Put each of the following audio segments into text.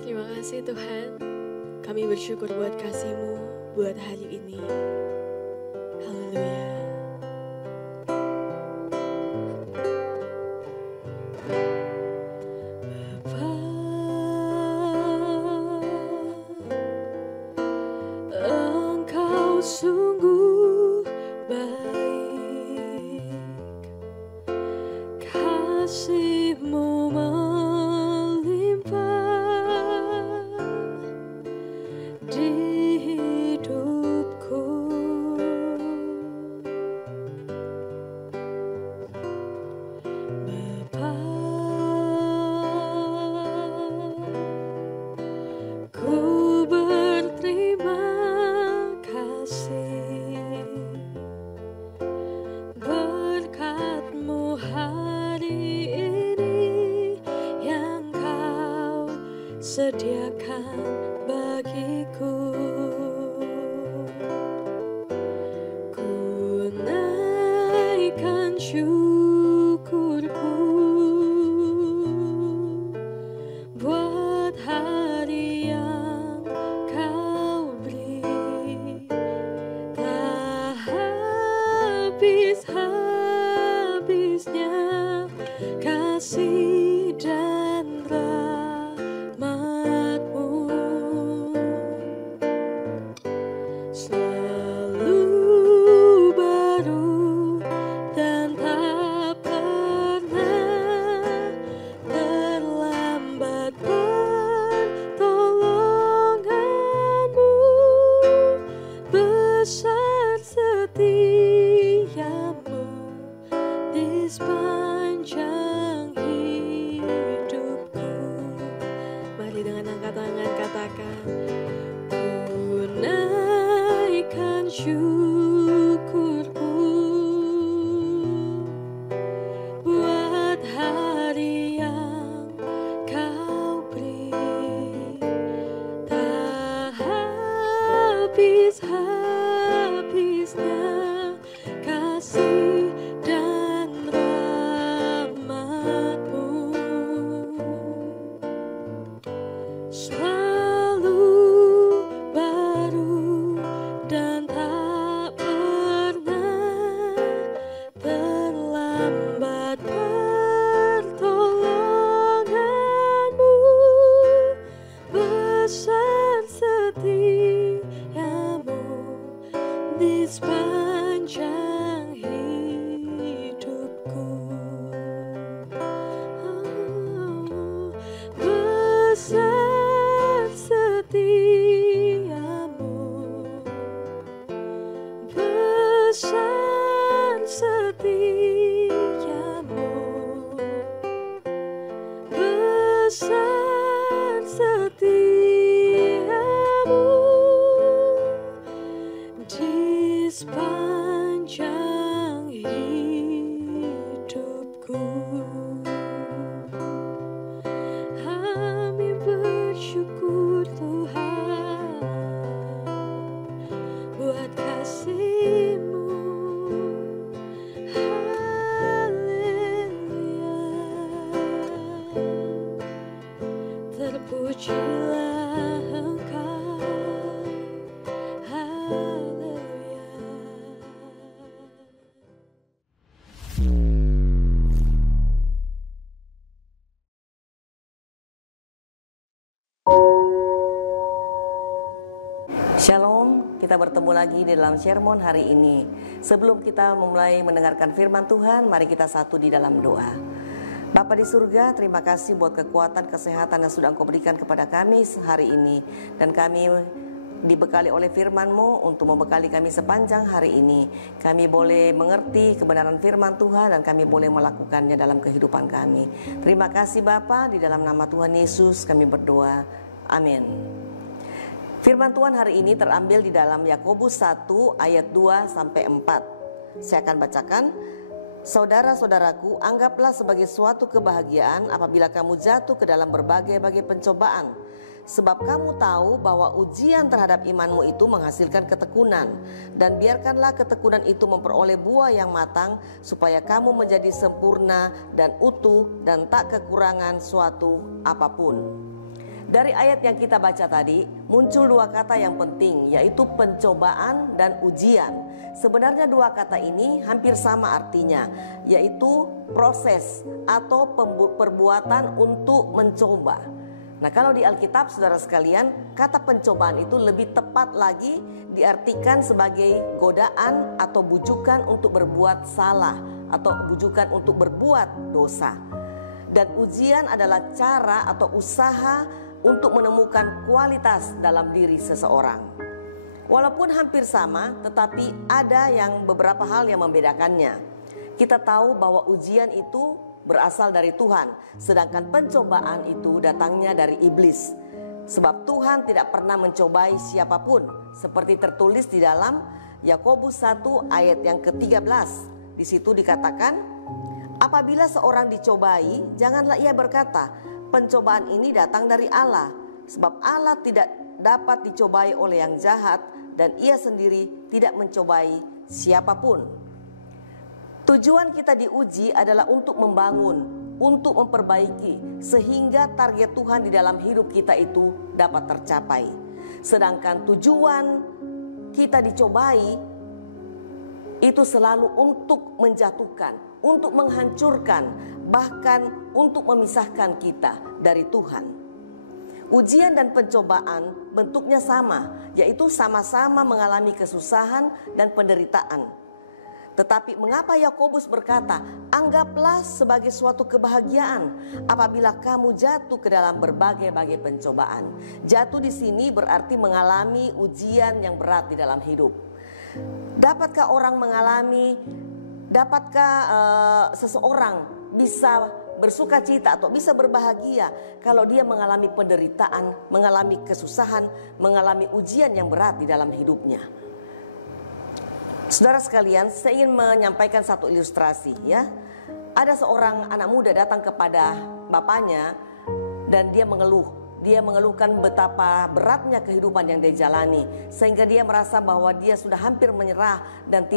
Terima kasih Tuhan, kami bersyukur buat kasih-Mu buat hari ini. Haleluya. Bapa, Engkau sungguh baik, kasih-Mu di hidupku. Bapa, ku berterima kasih berkat-Mu hari ini yang Kau sediakan bagiku. Ku naikkan syukurku buat hari yang Kau beri, tak habis-habisnya kasih dan rahmat-Mu. Selalu baru dan tak pernah terlambat pertolongan-Mu. Besar setiamu di sepanjang hidupku. Mari dengan angkat tangan katakan, ku naikkan syukurku buat hari yang Kau beri, tak habis-habisnya kasih dan rahmat-Mu. Selalu baru dan tak pernah terlambat pertolongan-Mu. Besar setiamu di sepanjang hidupku. Besar setiamu, besar setiamu, besar setiamu di sepanjang hidupku. Kami bersyukur Tuhan buat kasih-Mu. Haleluya. Terpujilah Engkau. Haleluya. Shalom, kita bertemu lagi di dalam sermon hari ini. Sebelum kita memulai mendengarkan firman Tuhan, mari kita satu di dalam doa. Bapa di surga, terima kasih buat kekuatan, kesehatan yang sudah Engkau berikan kepada kami hari ini. Dan kami dibekali oleh firman-Mu untuk membekali kami sepanjang hari ini. Kami boleh mengerti kebenaran firman Tuhan dan kami boleh melakukannya dalam kehidupan kami. Terima kasih Bapa, di dalam nama Tuhan Yesus kami berdoa. Amin. Firman Tuhan hari ini terambil di dalam Yakobus 1 ayat 2 sampai 4. Saya akan bacakan. Saudara-saudaraku, anggaplah sebagai suatu kebahagiaan apabila kamu jatuh ke dalam berbagai-bagai pencobaan. Sebab kamu tahu bahwa ujian terhadap imanmu itu menghasilkan ketekunan. Dan biarkanlah ketekunan itu memperoleh buah yang matang, supaya kamu menjadi sempurna dan utuh dan tak kekurangan suatu apapun. Dari ayat yang kita baca tadi, muncul dua kata yang penting, yaitu pencobaan dan ujian. Sebenarnya dua kata ini hampir sama artinya, yaitu proses atau perbuatan untuk mencoba. Nah, kalau di Alkitab, saudara sekalian, kata pencobaan itu lebih tepat lagi diartikan sebagai godaan atau bujukan untuk berbuat salah atau bujukan untuk berbuat dosa. Dan ujian adalah cara atau usaha untuk menemukan kualitas dalam diri seseorang. Walaupun hampir sama, tetapi ada yang beberapa hal yang membedakannya. Kita tahu bahwa ujian itu berasal dari Tuhan, sedangkan pencobaan itu datangnya dari iblis. Sebab Tuhan tidak pernah mencobai siapapun, seperti tertulis di dalam Yakobus 1 ayat yang ke-13. Di situ dikatakan, apabila seorang dicobai, janganlah ia berkata, pencobaan ini datang dari Allah, sebab Allah tidak dapat dicobai oleh yang jahat, dan ia sendiri tidak mencobai siapapun. Tujuan kita diuji adalah untuk membangun, untuk memperbaiki, sehingga target Tuhan di dalam hidup kita itu dapat tercapai. Sedangkan tujuan kita dicobai itu selalu untuk menjatuhkan, untuk menghancurkan, bahkan untuk memisahkan kita dari Tuhan. Ujian dan pencobaan bentuknya sama, yaitu sama-sama mengalami kesusahan dan penderitaan. Tetapi mengapa Yakobus berkata, anggaplah sebagai suatu kebahagiaan apabila kamu jatuh ke dalam berbagai-bagai pencobaan. Jatuh di sini berarti mengalami ujian yang berat di dalam hidup. Dapatkah seseorang bisa bersuka cita atau bisa berbahagia kalau dia mengalami penderitaan, mengalami kesusahan, mengalami ujian yang berat di dalam hidupnya? Saudara sekalian, saya ingin menyampaikan satu ilustrasi ya. Ada seorang anak muda datang kepada bapaknya dan dia mengeluhkan betapa beratnya kehidupan yang dia jalani, sehingga dia merasa bahwa dia sudah hampir menyerah dan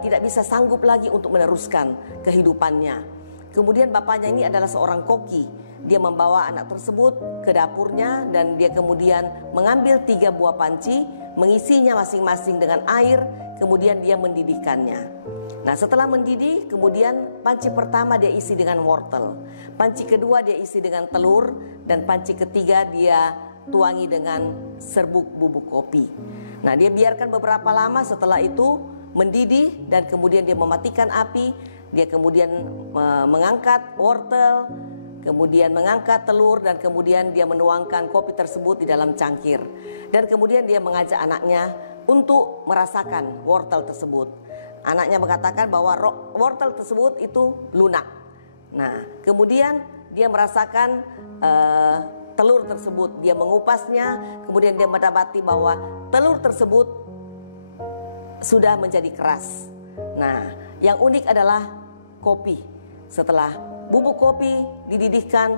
tidak bisa sanggup lagi untuk meneruskan kehidupannya. Kemudian bapaknya ini adalah seorang koki. Dia membawa anak tersebut ke dapurnya dan dia kemudian mengambil 3 buah panci, mengisinya masing-masing dengan air, kemudian dia mendidihkannya. Nah, setelah mendidih, kemudian panci pertama dia isi dengan wortel, panci kedua dia isi dengan telur, dan panci ketiga dia tuangi dengan serbuk bubuk kopi. Nah, dia biarkan beberapa lama, setelah itu mendidih dan kemudian dia mematikan api. Dia kemudian mengangkat wortel, kemudian mengangkat telur, dan kemudian dia menuangkan kopi tersebut di dalam cangkir. Dan kemudian dia mengajak anaknya untuk merasakan wortel tersebut. Anaknya mengatakan bahwa wortel tersebut itu lunak. Nah, kemudian dia merasakan telur tersebut. Dia mengupasnya, kemudian dia mendapati bahwa telur tersebut sudah menjadi keras. Nah, yang unik adalah kopi. Setelah bubuk kopi dididihkan,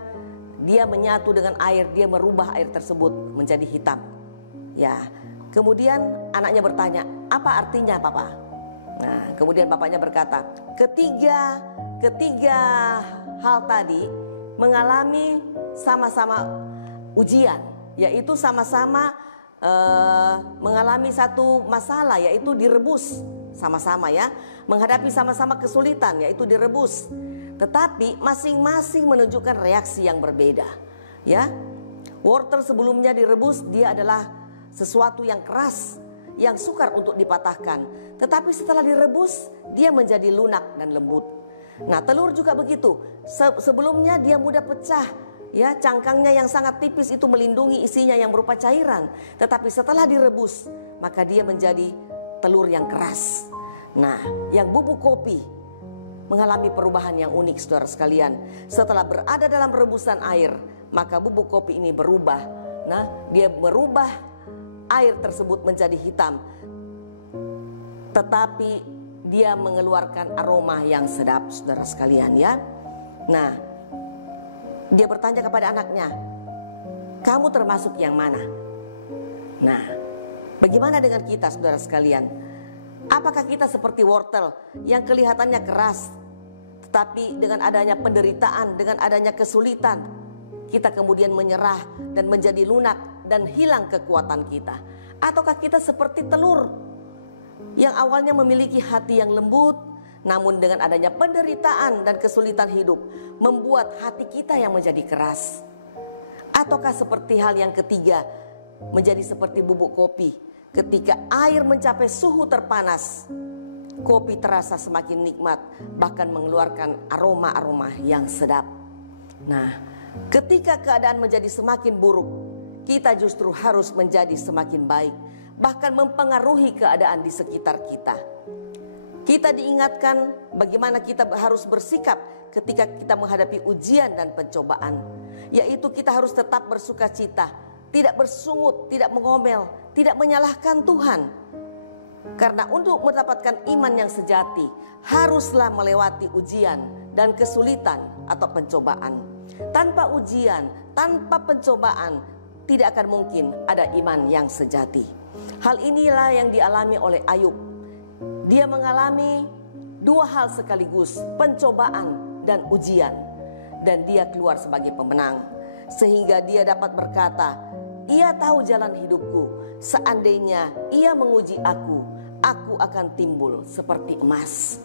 dia menyatu dengan air, dia merubah air tersebut menjadi hitam. Ya, kemudian anaknya bertanya, apa artinya Papa? Nah, kemudian bapaknya berkata, ketiga hal tadi mengalami sama-sama ujian, yaitu sama-sama mengalami satu masalah, yaitu direbus sama-sama ya, menghadapi sama-sama kesulitan, yaitu direbus. Tetapi masing-masing menunjukkan reaksi yang berbeda ya. Wortel sebelumnya direbus, dia adalah sesuatu yang keras, yang sukar untuk dipatahkan. Tetapi setelah direbus, dia menjadi lunak dan lembut. Nah, telur juga begitu. Sebelumnya dia mudah pecah ya, cangkangnya yang sangat tipis itu melindungi isinya yang berupa cairan. Tetapi setelah direbus, maka dia menjadi telur yang keras. Nah, yang bubuk kopi mengalami perubahan yang unik, saudara sekalian. Setelah berada dalam rebusan air, maka bubuk kopi ini berubah. Nah, dia merubah air tersebut menjadi hitam, tetapi dia mengeluarkan aroma yang sedap, saudara sekalian ya. Nah, dia bertanya kepada anaknya, kamu termasuk yang mana? Nah, bagaimana dengan kita, saudara sekalian? Apakah kita seperti wortel yang kelihatannya keras, tetapi dengan adanya penderitaan, dengan adanya kesulitan, kita kemudian menyerah dan menjadi lunak dan hilang kekuatan kita? Ataukah kita seperti telur yang awalnya memiliki hati yang lembut, namun dengan adanya penderitaan dan kesulitan hidup membuat hati kita yang menjadi keras? Ataukah seperti hal yang ketiga, menjadi seperti bubuk kopi, ketika air mencapai suhu terpanas, kopi terasa semakin nikmat, bahkan mengeluarkan aroma-aroma yang sedap. Nah, ketika keadaan menjadi semakin buruk, kita justru harus menjadi semakin baik, bahkan mempengaruhi keadaan di sekitar kita. Kita diingatkan bagaimana kita harus bersikap ketika kita menghadapi ujian dan pencobaan, yaitu kita harus tetap bersukacita, tidak bersungut, tidak mengomel, tidak menyalahkan Tuhan. Karena untuk mendapatkan iman yang sejati, haruslah melewati ujian dan kesulitan atau pencobaan. Tanpa ujian, tanpa pencobaan, tidak akan mungkin ada iman yang sejati. Hal inilah yang dialami oleh Ayub. Dia mengalami dua hal sekaligus, pencobaan dan ujian. Dan dia keluar sebagai pemenang. Sehingga dia dapat berkata, ia tahu jalan hidupku. Seandainya ia menguji aku akan timbul seperti emas.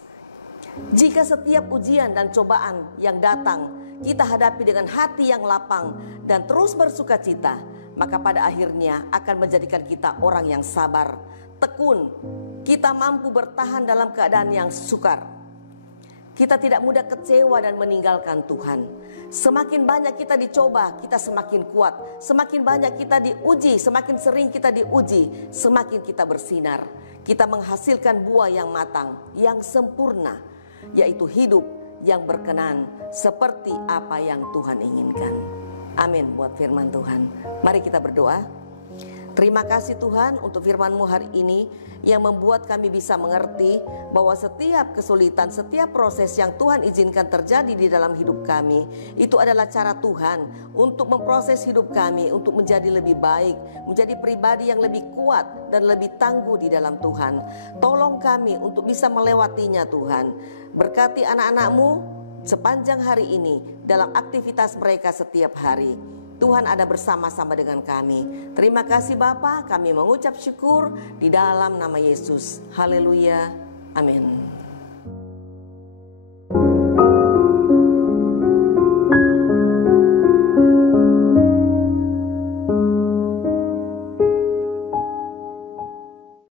Jika setiap ujian dan cobaan yang datang kita hadapi dengan hati yang lapang dan terus bersukacita, maka pada akhirnya akan menjadikan kita orang yang sabar, tekun. Kita mampu bertahan dalam keadaan yang sukar. Kita tidak mudah kecewa dan meninggalkan Tuhan. Semakin banyak kita dicoba, kita semakin kuat. Semakin banyak kita diuji, semakin sering kita diuji, semakin kita bersinar. Kita menghasilkan buah yang matang, yang sempurna, yaitu hidup yang berkenan seperti apa yang Tuhan inginkan. Amin buat firman Tuhan. Mari kita berdoa. Terima kasih Tuhan untuk firman-Mu hari ini yang membuat kami bisa mengerti bahwa setiap kesulitan, setiap proses yang Tuhan izinkan terjadi di dalam hidup kami, itu adalah cara Tuhan untuk memproses hidup kami untuk menjadi lebih baik, menjadi pribadi yang lebih kuat dan lebih tangguh di dalam Tuhan. Tolong kami untuk bisa melewatinya Tuhan. Berkati anak-anak-Mu sepanjang hari ini dalam aktivitas mereka setiap hari. Tuhan ada bersama-sama dengan kami. Terima kasih Bapa, kami mengucap syukur di dalam nama Yesus. Haleluya. Amin.